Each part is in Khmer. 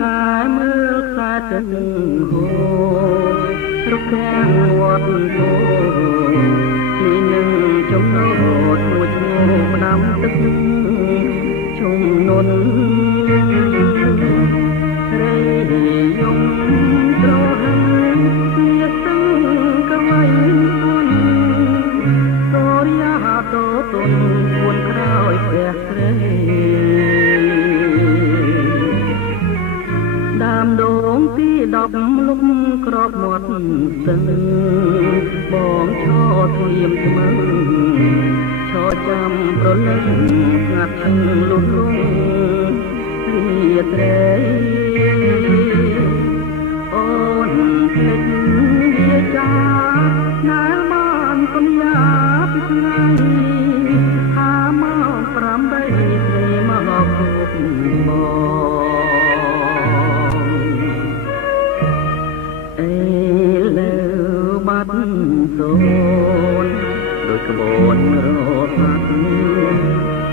កែមើលខ្សែទឹកហូររកខាងវត្តគោនេះនឹងចំណោទមួយឈ្មោះផ្ដាំទឹកជំនន់រៃយំត្រហឹងជាសឹងកវៃទុនសូរិយាតោទុនពួនក្រោយព្រះស្រីដើមដូងទី10លុកក្របមាត់ស្ទឹងបងឈរធៀមថ្មឹងឈរចាំប្រលឹងស្ងាត់ឈឹងលុះលងលាត្រេអូនភ្លេចវាចាណែបានពំយ៉ាពីថ្ងៃថាមក8ស្រីមកគប់បងអេលើបាត់សូនដោយក្បូនរត់បាត់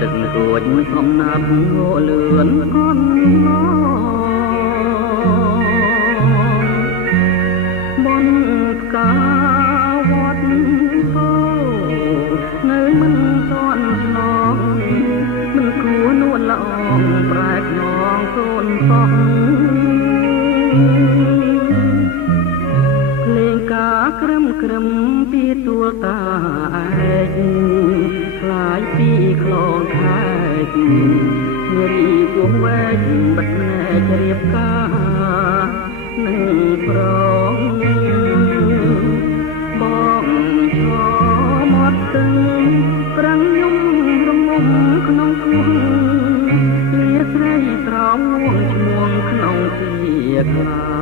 ទឹករួចកំណាត់ងលឿនកន់មកបនផ្កាវត្តពោនៅមិនទាន់ឆ្លងមិនគួរនួនល្អងប្រែកនងកូនសោះភ្លេងការក្រឹមពីទួលតាឯកខ្លាយពីខ្លងខែកនារីទួងវែកបិទណែករៀបការនឹងប្រងបងឈរមាត់ទឹងក្រាំងយំរងំក្នុងគួងលាស្រីស្រោមងឈ្មោះក្នុងជាខ្លា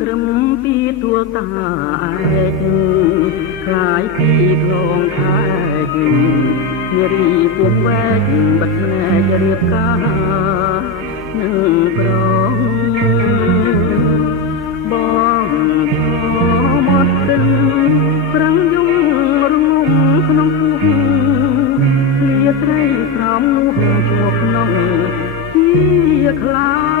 ក្រឹមពីទួលតាឯកខ្លាយពីខ្លងខែកនារីពួងវែកបិទណែករៀបការនឹងប្រងបងឈរមាត់ទឹងប្រឹងយំរងំក្នុងគូលាស្រីស្រោមឈ្មោះក្នុងជាខ្លា